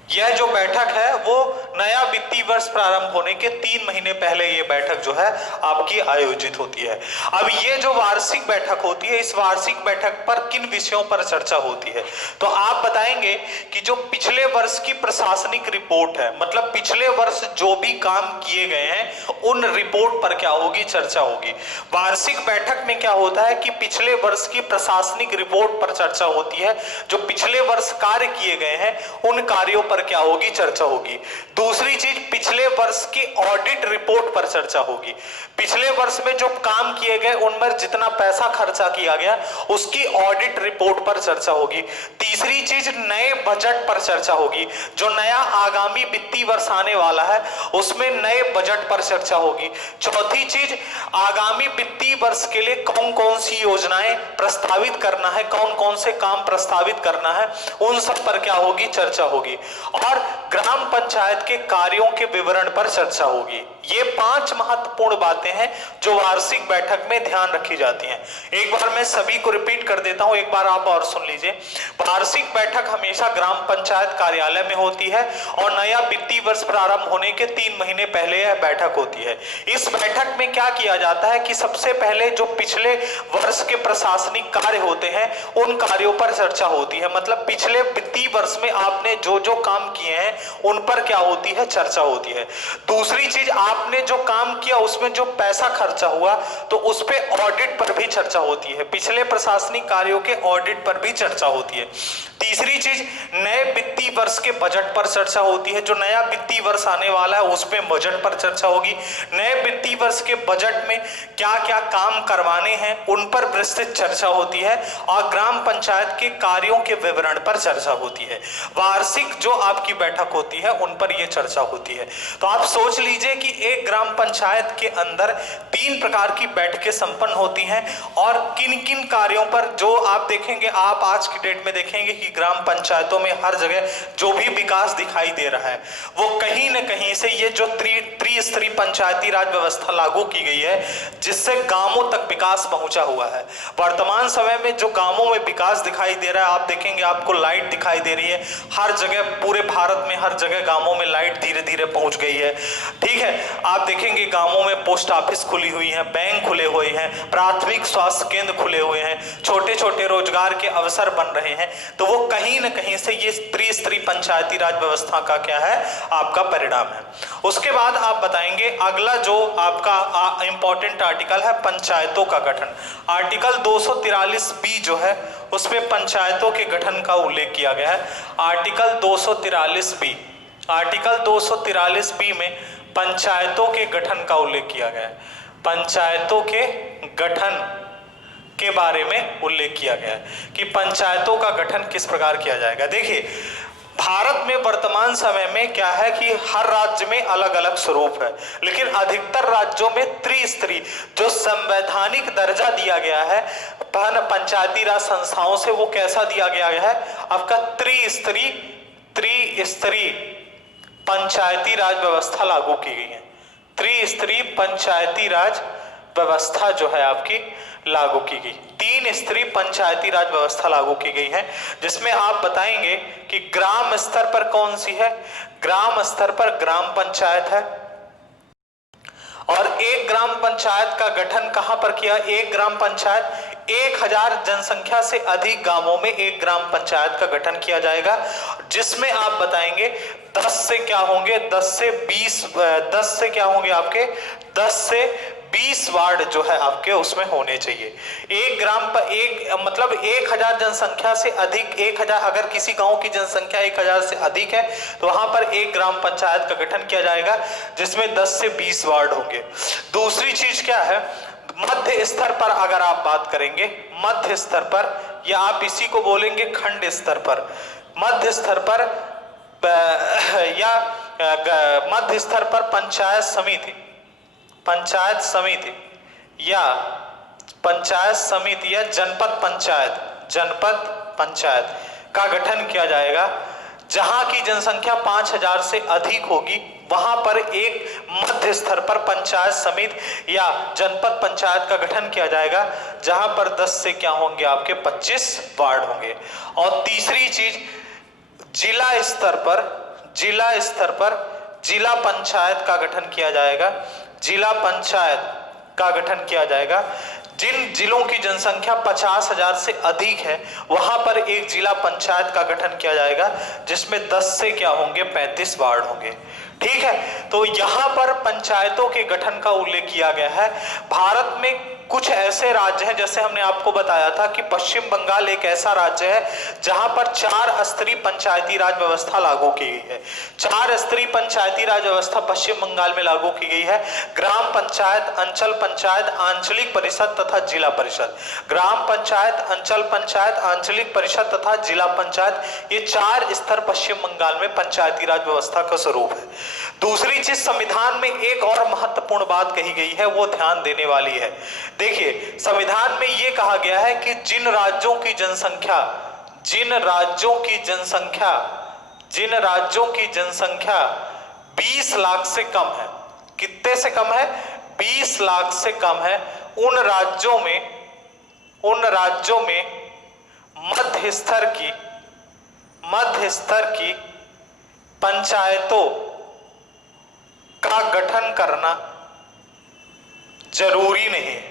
यह जो बैठक है वो नया वित्तीय वर्ष प्रारंभ होने के 3 महीने पहले ये बैठक जो है आपकी आयोजित होती है। अब ये जो वार्षिक बैठक होती है, इस वार्षिक बैठक पर किन विषयों पर चर्चा होती है, तो आप बताएंगे कि जो पिछले वर्ष की प्रशासनिक रिपोर्ट है, मतलब पिछले वर्ष जो भी काम किए गए हैं उन रिपोर्ट पर क्या होगी, चर्चा होगी। वार्षिक बैठक में क्या होता है कि पिछले वर्ष की प्रशासनिक रिपोर्ट पर चर्चा होती है, जो पिछले वर्ष कार्य किए गए हैं उन कार्यों पर क्या होगी, चर्चा होगी। दूसरी चीज, पिछले वर्ष की ऑडिट रिपोर्ट पर चर्चा होगी। पिछले वर्ष में जो काम किए गए उनमें जितना पैसा खर्चा किया गया उसकी ऑडिट रिपोर्ट पर चर्चा होगी। तीसरी चीज, नए बजट पर चर्चा होगी। जो नया आगामी वित्तीय वर्ष आने वाला है उसमें नए बजट पर चर्चा होगी। चौथी चीज, आगामी वित्तीय वर्ष के लिए कौन कौन सी योजनाएं प्रस्तावित करना है, कौन कौन से काम प्रस्तावित करना है, उन सब पर क्या होगी, चर्चा होगी। और ग्राम पंचायत के कार्यों के विवरण पर चर्चा होगी। ये 5 महत्वपूर्ण बातें हैं जो वार्षिक बैठक में ध्यान रखी जाती हैं। एक बार मैं सभी को रिपीट कर देता हूं, एक बार आप और सुन लीजिए। वार्षिक बैठक हमेशा ग्राम पंचायत कार्यालय में होती है और नया वित्तीय वर्ष प्रारंभ होने के 3 महीने पहले यह बैठक होती है। इस बैठक में क्या किया जाता है कि सबसे पहले जो पिछले वर्ष के प्रशासनिक कार्य होते हैं उन कार्यों पर चर्चा होती है। मतलब पिछले वित्तीय वर्ष में आपने जो जो काम किए हैं उन पर क्या होती है, चर्चा होती है। दूसरी चीज, आपने जो काम किया उसमें जो पैसा खर्चा हुआ तो उस पे ऑडिट पर भी चर्चा होती है। पिछले प्रशासनिक कार्यों के ऑडिट पर भी चर्चा होती है। तीसरी चीज, नए वित्तीय वर्ष के बजट पर चर्चा होती है। जो नया वित्तीय वर्ष आने वाला है उसमें बजट पर चर्चा होगी। नए वित्तीय वर्ष के बजट में क्या क्या काम करवाने हैं उन पर विस्तृत चर्चा होती है और ग्राम पंचायत के कार्यों के विवरण पर चर्चा होती है। वार्षिक जो आपकी बैठक होती है उन पर यह चर्चा होती है। तो आप सोच लीजिए कि एक ग्राम पंचायत के अंदर 3 प्रकार की बैठकें संपन्न होती हैं और किन किन कार्यों पर, जो आप देखेंगे, आप आज की डेट में देखेंगे कि ग्राम पंचायतों में हर जगह जो भी विकास दिखाई दे रहा है वो कहीं न कहीं से ये जो त्रिस्तरीय पंचायती राज व्यवस्था लागू की गई है जिससे गांवों तक विकास पहुंचा हुआ है। वर्तमान समय में जो गांवों में विकास दिखाई दे रहा है, आप देखेंगे आपको लाइट दिखाई दे रही है हर जगह, पूरे भारत में हर जगह गांवों में लाइट धीरे धीरे पहुंच गई है। ठीक है। आप देखेंगे गांवों में पोस्ट ऑफिस खुली हुई है, बैंक खुले हुए हैं, प्राथमिक स्वास्थ्य केंद्र खुले हुए हैं, छोटे छोटे रोजगार के अवसर बन रहे हैं। तो वो कहीं न कहीं से ये त्रिस्तरीय पंचायती राज व्यवस्था का क्या है, आपका परिणाम है। उसके बाद आप बताएंगे अगला जो आपका इंपॉर्टेंट आर्टिकल है, पंचायतों का गठन। आर्टिकल 243B जो है उसमें पंचायतों के गठन का उल्लेख किया गया है। आर्टिकल 243B में पंचायतों के गठन का उल्लेख किया गया है। पंचायतों के गठन के बारे में उल्लेख किया गया है कि पंचायतों का गठन किस प्रकार किया जाएगा। देखिए, भारत में वर्तमान समय में क्या है कि हर राज्य में अलग अलग स्वरूप है, लेकिन अधिकतर राज्यों में त्रिस्तरीय जो संवैधानिक दर्जा दिया गया है पंचायती राज संस्थाओं से, वो कैसा दिया गया है आपका त्रिस्तरीय पंचायती राज व्यवस्था लागू की गई है। त्रिस्तरीय पंचायती राज व्यवस्था जो है आपकी लागू की गई, 3 स्तरीय पंचायती राज व्यवस्था लागू की गई है, जिसमें आप बताएंगे कि ग्राम स्तर पर कौन सी है। ग्राम स्तर पर ग्राम पंचायत है, और एक ग्राम पंचायत का गठन कहां पर किया, एक ग्राम पंचायत 1000 जनसंख्या से अधिक गांवों में एक ग्राम पंचायत का गठन किया जाएगा, जिसमें आप बताएंगे 10 से क्या होंगे, 10 से क्या होंगे आपके 10 से 20 वार्ड जो है आपके उसमें होने चाहिए। एक ग्राम पर मतलब 1000 जनसंख्या से अधिक, 1000 अगर किसी गांव की जनसंख्या 1000 से अधिक है तो वहां पर एक ग्राम पंचायत का गठन किया जाएगा, जिसमें 10 से 20 वार्ड होंगे। दूसरी चीज क्या है, मध्य स्तर पर अगर आप बात करेंगे, मध्य स्तर पर, या आप इसी को बोलेंगे खंड स्तर पर, मध्य स्तर पर या मध्य स्तर पर पंचायत समिति या जनपद पंचायत का गठन किया जाएगा। जहां की जनसंख्या 5000 से अधिक होगी वहां पर एक मध्य स्तर पर पंचायत समिति या जनपद पंचायत का गठन किया जाएगा, जहां पर 10 से क्या होंगे आपके 25 वार्ड होंगे। और तीसरी चीज, जिला स्तर पर जिला पंचायत का गठन किया जाएगा। जिला पंचायत का गठन किया जाएगा, जिन जिलों की जनसंख्या 50,000 से अधिक है वहां पर एक जिला पंचायत का गठन किया जाएगा, जिसमें 10 से क्या होंगे 35 वार्ड होंगे। ठीक है, तो यहां पर पंचायतों के गठन का उल्लेख किया गया है। भारत में कुछ ऐसे राज्य हैं, जैसे हमने आपको बताया था कि पश्चिम बंगाल एक ऐसा राज्य है जहां पर 4 स्तरीय पंचायती राज व्यवस्था लागू की गई है। 4 स्तरीय पंचायती राज व्यवस्था पश्चिम बंगाल में लागू की गई है। ग्राम पंचायत, अंचल पंचायत, आंचलिक परिषद तथा जिला परिषद। ग्राम पंचायत, अंचल पंचायत, आंचलिक परिषद तथा जिला पंचायत, ये 4 स्तर पश्चिम बंगाल में पंचायती राज व्यवस्था का स्वरूप है। दूसरी चीज, संविधान में एक और महत्वपूर्ण बात कही गई है, वो ध्यान देने वाली है। देखिए, संविधान में यह कहा गया है कि जिन राज्यों की जनसंख्या 20 लाख से कम है, कितने से कम है 20 लाख से कम है, उन राज्यों में मध्य स्तर की पंचायतों का गठन करना जरूरी नहीं है।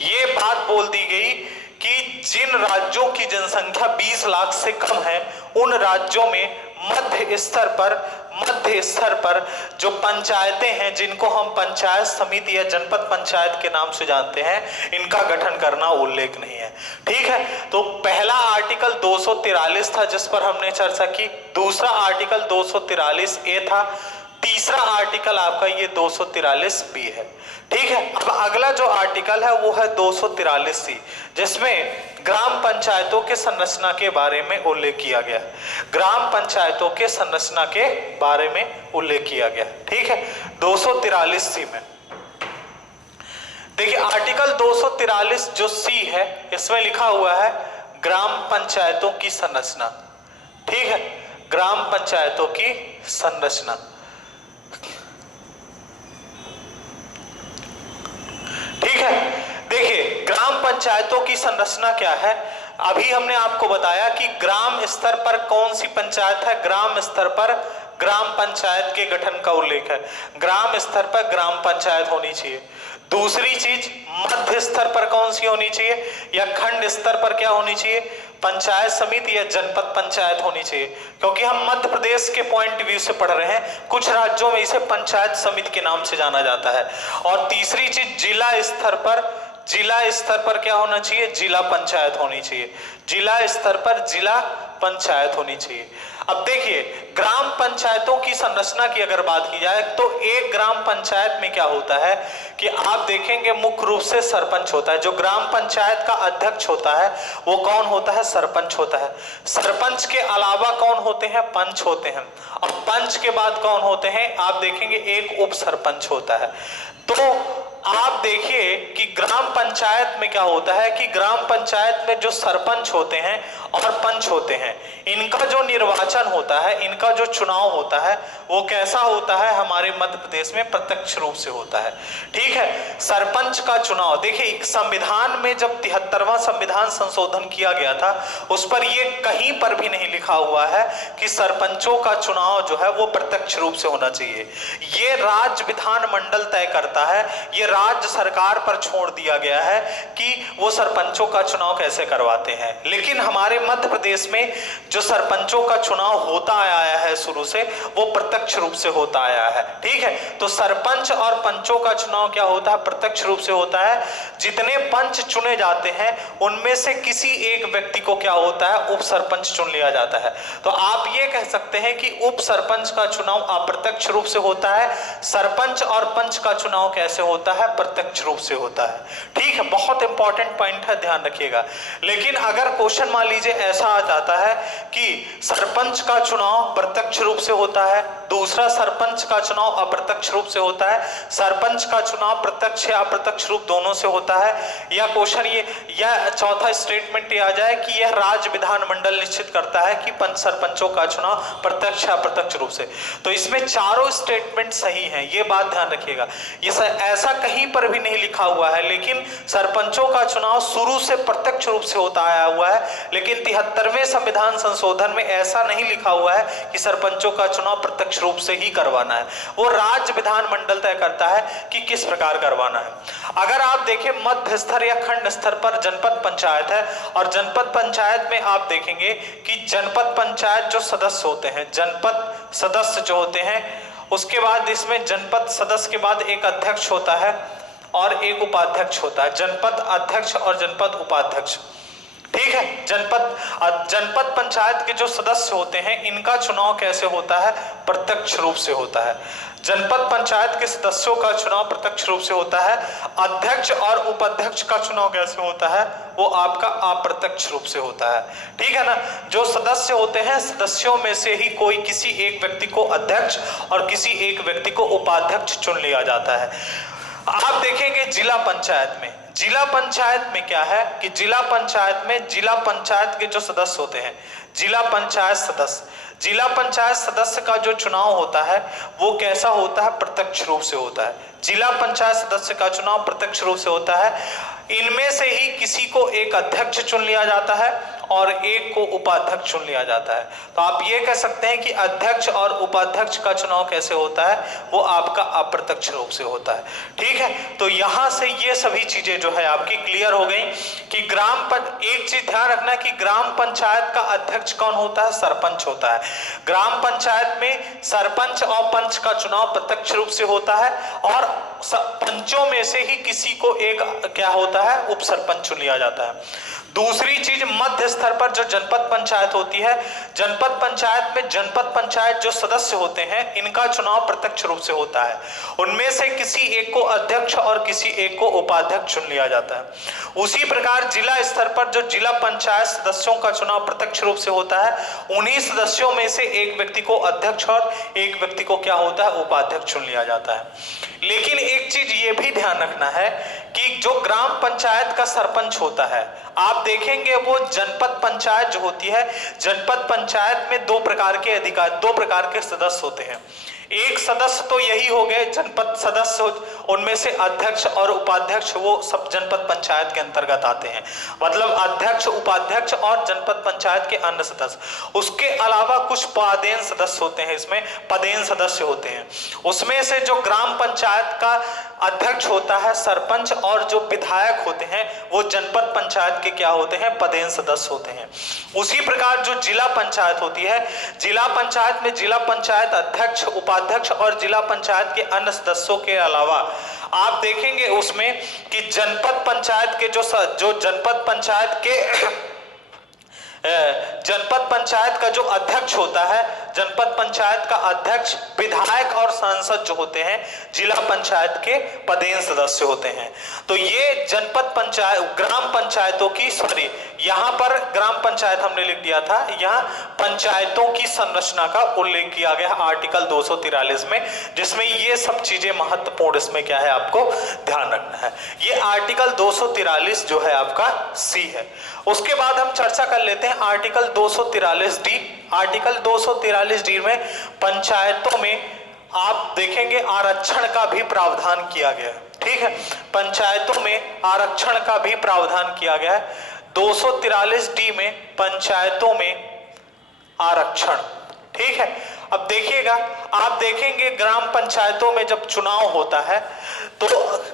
ये बात बोल दी गई कि जिन राज्यों की जनसंख्या 20 लाख से कम है उन राज्यों में मध्य स्तर पर जो पंचायतें हैं, जिनको हम पंचायत समिति या जनपद पंचायत के नाम से जानते हैं, इनका गठन करना उल्लेख नहीं है। ठीक है, तो पहला आर्टिकल 243 था जिस पर हमने चर्चा की, दूसरा आर्टिकल 243 ए था, तीसरा आर्टिकल आपका ये 243 बी है। ठीक है, अब अगला जो आर्टिकल है वो है 243 सी, जिसमें ग्राम पंचायतों के संरचना के बारे में उल्लेख किया गया। ग्राम पंचायतों के संरचना के बारे में उल्लेख किया गया। ठीक है, 243 सी में देखिए, आर्टिकल 243 जो सी है इसमें लिखा हुआ है ग्राम पंचायतों की संरचना। ठीक है, ग्राम पंचायतों की संरचना। ठीक है, देखिए ग्राम पंचायतों की संरचना क्या है। अभी हमने आपको बताया कि ग्राम स्तर पर कौन सी पंचायत है, ग्राम स्तर पर ग्राम पंचायत के गठन का उल्लेख है, ग्राम स्तर पर ग्राम पंचायत होनी चाहिए। दूसरी चीज, मध्य स्तर पर कौन सी होनी चाहिए या खंड स्तर पर क्या होनी चाहिए, पंचायत समिति या जनपद पंचायत होनी चाहिए, क्योंकि हम मध्य प्रदेश के पॉइंट व्यू से पढ़ रहे हैं, कुछ राज्यों में इसे पंचायत समिति के नाम से जाना जाता है। और तीसरी चीज, जिला स्तर पर क्या होना चाहिए, जिला पंचायत होनी चाहिए। जिला स्तर पर जिला पंचायत होनी चाहिए। अब देखिए, ग्राम पंचायतों की संरचना की अगर बात की जाए तो एक ग्राम पंचायत में क्या होता है कि आप देखेंगे मुख्य रूप से सरपंच होता है। जो ग्राम पंचायत का अध्यक्ष होता है वो कौन होता है? सरपंच होता है। सरपंच के अलावा कौन होते हैं? पंच होते हैं। और पंच के बाद कौन होते हैं? आप देखेंगे एक उप सरपंच होता है। तो आप देखिए कि ग्राम पंचायत में क्या होता है कि ग्राम पंचायत में जो सरपंच होते हैं और पंच होते हैं, इनका जो निर्वाचन होता है, इनका जो चुनाव होता है वो कैसा होता है? हमारे मध्य प्रदेश में प्रत्यक्ष रूप से होता है। ठीक है, सरपंच का चुनाव देखिए, संविधान में जब 73वां संविधान संशोधन किया गया था उस पर ये कहीं पर भी नहीं लिखा हुआ है कि सरपंचों का चुनाव जो है वो प्रत्यक्ष रूप से होना चाहिए। ये राज्य विधानमंडल तय करता है, ये राज्य सरकार पर छोड़ दिया गया है कि वो सरपंचों का चुनाव कैसे करवाते हैं। लेकिन हमारे मध्य प्रदेश में जो सरपंचों का चुनाव होता आया है शुरू से, वो प्रत्यक्ष रूप से होता आया है। ठीक है, तो सरपंच और पंचों का चुनाव क्या होता है? प्रत्यक्ष रूप से होता है। जितने पंच चुने जाते हैं उनमें से किसी एक व्यक्ति को क्या होता है? उप सरपंच चुन लिया जाता है। तो आप ये कह सकते हैं कि उप सरपंच का चुनाव अप्रत्यक्ष रूप से होता है, सरपंच और पंच का चुनाव कैसे होता है? प्रत्यक्ष रूप से होता है। ठीक है, बहुत इंपॉर्टेंट पॉइंट है, ध्यान रखिएगा। लेकिन अगर क्वेश्चन मान लीजिए ऐसा आ जाता है कि सरपंच का चुनाव प्रत्यक्ष रूप से होता है, दूसरा सरपंच का चुनाव अप्रत्यक्ष रूप से होता है, सरपंच का चुनाव प्रत्यक्ष या अप्रत्यक्ष रूप दोनों से होता है, या क्वेश्चन ये या चौथा स्टेटमेंट ये आ जाए कि यह राज्य विधानमंडल निश्चित करता है कि सरपंचों का चुनाव प्रत्यक्ष या अप्रत्यक्ष रूप से, तो इसमें चारों स्टेटमेंट सही हैं, ये बात ध्यान रखिएगा। ये ऐसा कहीं पर भी नहीं लिखा हुआ है, लेकिन सरपंचों का चुनाव शुरू से प्रत्यक्ष रूप से होता आया हुआ है, लेकिन 73वें संविधान संशोधन में ऐसा नहीं लिखा हुआ है कि सरपंचों का चुनाव प्रत्यक्ष रूप से ही करवाना है। वो राज्य विधानमंडल तय करता है कि किस प्रकार करवाना है। अगर आप देखें मध्य स्तर या खंड स्तर पर जनपद पंचायत है, और जनपद पंचायत में आप देखेंगे कि जनपद पंचायत जो सदस्य होते हैं, जनपद सदस्य जो होते हैं, उसके बाद इसमें जनपद सदस्य के बाद एक अध्यक्ष होता है और एक उपाध्यक्ष होता है, जनपद अध्यक्ष और जनपद उपाध्यक्ष। ठीक है, जनपद पंचायत के जो सदस्य होते हैं इनका चुनाव कैसे होता है? प्रत्यक्ष रूप से होता है। जनपद पंचायत के सदस्यों का चुनाव प्रत्यक्ष रूप से होता है। अध्यक्ष और उपाध्यक्ष का चुनाव कैसे होता है? वो आपका अप्रत्यक्ष रूप से होता है। ठीक है ना, जो सदस्य होते हैं सदस्यों में से ही कोई किसी एक व्यक्ति को अध्यक्ष और किसी एक व्यक्ति को उपाध्यक्ष चुन लिया जाता है। आप देखेंगे जिला पंचायत में क्या है कि जिला पंचायत के जो सदस्य होते हैं, जिला पंचायत सदस्य का जो चुनाव होता है वो कैसा होता है? प्रत्यक्ष रूप से होता है। जिला पंचायत सदस्य का चुनाव प्रत्यक्ष रूप से होता है। इनमें से ही किसी को एक अध्यक्ष चुन लिया जाता है और एक को उपाध्यक्ष चुन लिया जाता है। तो आप ये कह सकते हैं कि अध्यक्ष और उपाध्यक्ष का चुनाव कैसे होता है? वो आपका अप्रत्यक्ष रूप से होता है। ठीक है, तो यहां से ये सभी चीजें जो है आपकी क्लियर हो गई कि एक चीज ध्यान रखना कि ग्राम पंचायत का अध्यक्ष कौन होता है? सरपंच होता है। ग्राम पंचायत में सरपंच और पंच का चुनाव प्रत्यक्ष रूप से होता है, और पंचों में से ही किसी को एक क्या होता है? उप सरपंच चुन लिया जाता है। दूसरी चीज, मध्य स्तर पर जो जनपद पंचायत होती है, जनपद पंचायत में जनपद पंचायत जो सदस्य होते हैं इनका चुनाव प्रत्यक्ष रूप से होता है। उनमें से किसी एक को अध्यक्ष और किसी एक को उपाध्यक्ष चुन लिया जाता है। उसी प्रकार जिला स्तर पर जो जिला पंचायत सदस्यों का चुनाव प्रत्यक्ष रूप से होता है, उन्हीं सदस्यों में से एक व्यक्ति को अध्यक्ष और एक व्यक्ति को क्या होता है? उपाध्यक्ष चुन लिया जाता है। लेकिन एक चीज ये भी ध्यान रखना है कि जो ग्राम पंचायत का सरपंच होता है, आप देखेंगे वो जनपद पंचायत जो होती है, जनपद पंचायत में दो प्रकार के सदस्य होते हैं। एक सदस्य तो यही हो गए जनपद सदस्य, उनमें से अध्यक्ष और उपाध्यक्ष वो सब जनपद पंचायत के अंतर्गत आते हैं, मतलब अध्यक्ष, उपाध्यक्ष और जनपद पंचायत के अन्य सदस्य। उसके अलावा कुछ पदेन सदस्य होते हैं, इसमें पदेन सदस्य होते हैं। उसमें से जो ग्राम पंचायत का अध्यक्ष होता है सरपंच, और जो विधायक होते हैं वो जनपद पंचायत के क्या होते हैं? पदेन सदस्य होते हैं। उसी प्रकार जो जिला पंचायत होती है, जिला पंचायत में जिला पंचायत अध्यक्ष, उपाध्यक्ष और जिला पंचायत के अन्य सदस्यों के अलावा आप देखेंगे उसमें कि जनपद पंचायत के जो जनपद पंचायत के जनपद पंचायत का जो अध्यक्ष होता है, जनपद पंचायत का अध्यक्ष विधायक और सांसद जो होते हैं जिला पंचायत के पदेन सदस्य होते हैं। तो ये जनपद पंचायत, ग्राम पंचायतों की, सॉरी यहाँ पर ग्राम पंचायत हमने लिख दिया था, यहाँ पंचायतों की संरचना का उल्लेख किया गया आर्टिकल 243 में, जिसमें ये सब चीजें महत्वपूर्ण इसमें क्या है आपको ध्यान रखना है। ये आर्टिकल 243 जो है आपका सी है। उसके बाद हम चर्चा कर लेते हैं आर्टिकल 243 डी। आर्टिकल 243 डी में पंचायतों में आप देखेंगे आरक्षण का भी प्रावधान किया गया है। ठीक है, पंचायतों में आरक्षण का भी प्रावधान किया गया है। 243 डी में पंचायतों में आरक्षण, ठीक है। अब देखिएगा, आप देखेंगे ग्राम पंचायतों में जब चुनाव होता है तो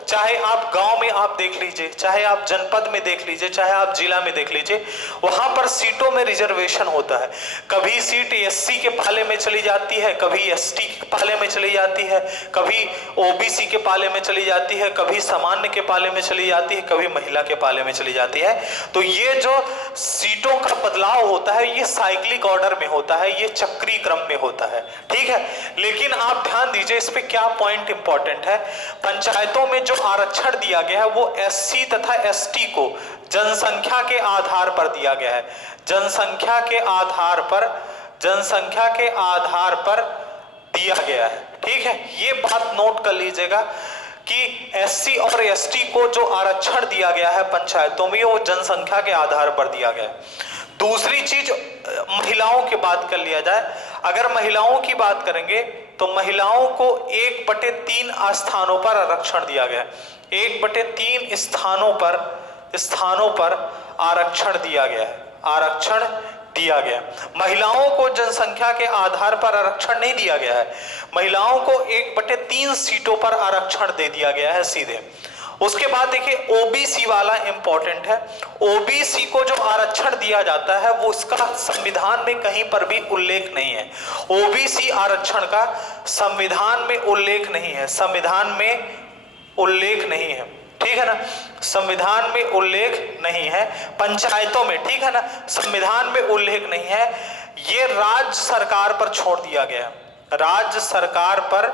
चाहे आप गांव में आप देख लीजिए, चाहे आप जनपद में देख लीजिए, चाहे आप जिला में देख लीजिए, वहां पर सीटों में रिजर्वेशन होता है। कभी सीट एससी के पाले में चली जाती है, कभी एसटी के पाले में चली जाती है, कभी ओबीसी के पाले में चली जाती है, कभी सामान्य के पाले में चली जाती है, कभी महिला के पाले में चली जाती है। तो ये जो सीटों का बदलाव होता है ये साइक्लिक ऑर्डर में होता है, ये चक्री क्रम में होता है, ठीक है। लेकिन आप ध्यान दीजिए इस पे क्या पॉइंट इंपॉर्टेंट है। पंचायतों में जो आरक्षण दिया गया है वो एससी तथा एसटी को जनसंख्या के आधार पर दिया गया है, जनसंख्या के आधार पर, जनसंख्या के आधार पर दिया गया है, ठीक है। ये बात नोट कर लीजिएगा कि एससी और एसटी को जो आरक्षण दिया गया है पंचायतों में वो जनसंख्या के आधार पर दिया गया है। दूसरी चीज, महिलाओं की बात कर लिया जाए। अगर महिलाओं की बात करेंगे तो महिलाओं को 1/3 स्थानों पर आरक्षण दिया गया है। 1/3 स्थानों पर आरक्षण दिया गया है, आरक्षण दिया गया। महिलाओं को जनसंख्या के आधार पर आरक्षण नहीं दिया गया है, महिलाओं को 1/3 सीटों पर आरक्षण दे दिया गया है सीधे। उसके बाद देखिए ओबीसी वाला इंपॉर्टेंट है। ओबीसी को जो आरक्षण दिया जाता है वो इसका संविधान में कहीं पर भी उल्लेख नहीं है। ओबीसी आरक्षण का संविधान में उल्लेख नहीं है, संविधान में उल्लेख नहीं है, ठीक है ना, संविधान में उल्लेख नहीं है। पंचायतों में, ठीक है ना, संविधान में उल्लेख नहीं है। ये राज्य सरकार पर छोड़ दिया गया है, राज्य सरकार पर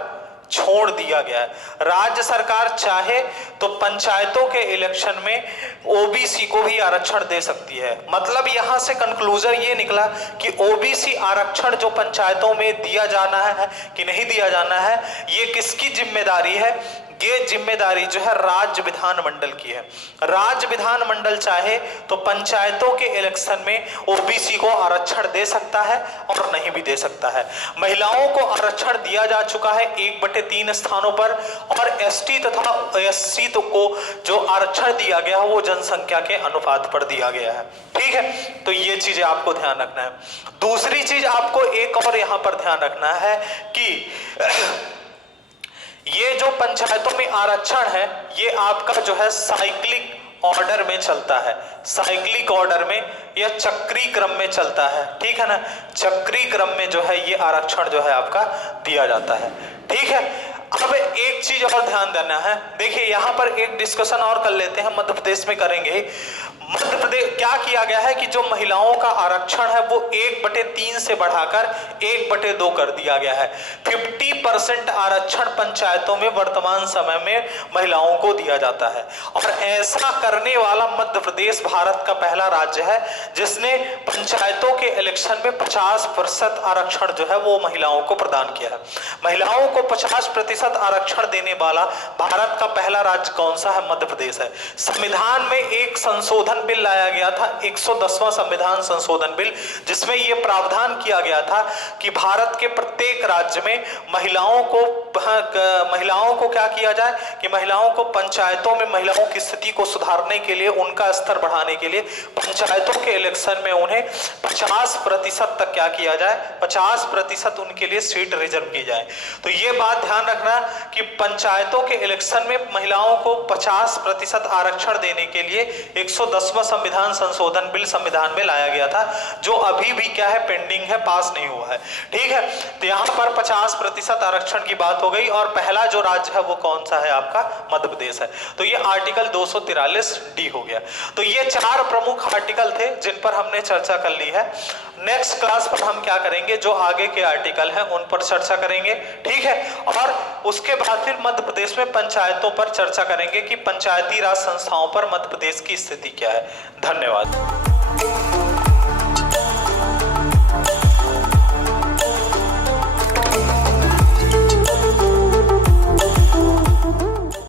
छोड़ दिया गया है। राज्य सरकार चाहे तो पंचायतों के इलेक्शन में ओबीसी को भी आरक्षण दे सकती है। मतलब यहां से कंक्लूजन ये निकला कि ओबीसी आरक्षण जो पंचायतों में दिया जाना है कि नहीं दिया जाना है, ये किसकी जिम्मेदारी है? ये जिम्मेदारी जो है राज्य विधानमंडल की है। राज्य विधानमंडल चाहे तो पंचायतों के इलेक्शन में ओबीसी को आरक्षण दे सकता है और नहीं भी दे सकता है। महिलाओं को आरक्षण दिया जा चुका है 1/3 स्थानों पर, और एसटी तथा एससी को जो आरक्षण दिया गया है वो जनसंख्या के अनुपात पर दिया गया है, ठीक है। तो ये चीजें आपको ध्यान रखना है। दूसरी चीज आपको एक और यहां पर ध्यान रखना है कि ये जो पंचायतों में आरक्षण है ये आपका जो है साइक्लिक ऑर्डर में चलता है, साइक्लिक ऑर्डर में या चक्री क्रम में चलता है, ठीक है ना। चक्री क्रम में जो है ये आरक्षण जो है आपका दिया जाता है, ठीक है। अब एक चीज और ध्यान देना है, देखिए यहां पर एक डिस्कशन और कर लेते हैं, मध्य प्रदेश में करेंगे। मध्य प्रदेश क्या किया गया है कि जो महिलाओं का आरक्षण है वो 1/3 से बढ़ाकर 1/2 कर दिया गया है। 50% आरक्षण पंचायतों में वर्तमान समय में महिलाओं को दिया जाता है, और ऐसा करने वाला मध्य प्रदेश भारत का पहला राज्य है जिसने पंचायतों के इलेक्शन में 50% आरक्षण जो है वो महिलाओं को प्रदान किया है। महिलाओं को 50% आरक्षण देने वाला भारत का पहला राज्य कौन सा है? मध्य प्रदेश है। संविधान में एक संशोधन बिल लाया गया था, 110वां संविधान संशोधन बिल, जिसमें यह प्रावधान किया गया था कि भारत के प्रत्येक राज्य में महिलाओं को क्या किया जाए कि महिलाओं को पंचायतों में महिलाओं की स्थिति को सुधारने के लिए, उनका स्तर बढ़ाने के लिए पंचायतों के इलेक्शन में उन्हें 50% तक क्या किया जाए, 50% उनके लिए सीट रिजर्व की जाए। तो ये बात ध्यान रखना रखना कि पंचायतों के इलेक्शन में महिलाओं को 50% आरक्षण देने के लिए 110वां संविधान संशोधन बिल संविधान में लाया गया था, जो अभी भी क्या है, पेंडिंग है, पास नहीं हुआ है। ठीक है, तो यहाँ पर 50% आरक्षण की बात हो गई। और पहला जो राज्य है वो कौन सा है आपका, मध्य प्रदेश है। तो ये आर्टिकल 243D हो गया। तो ये 4 प्रमुख आर्टिकल थे जिन पर हमने चर्चा कर ली है। नेक्स्ट क्लास पर हम क्या करेंगे, जो आगे के आर्टिकल हैं उन पर चर्चा करेंगे। ठीक है, और उसके बाद फिर मध्य प्रदेश में पंचायतों पर चर्चा करेंगे कि पंचायती राज संस्थाओं पर मध्य प्रदेश की स्थिति क्या है। धन्यवाद।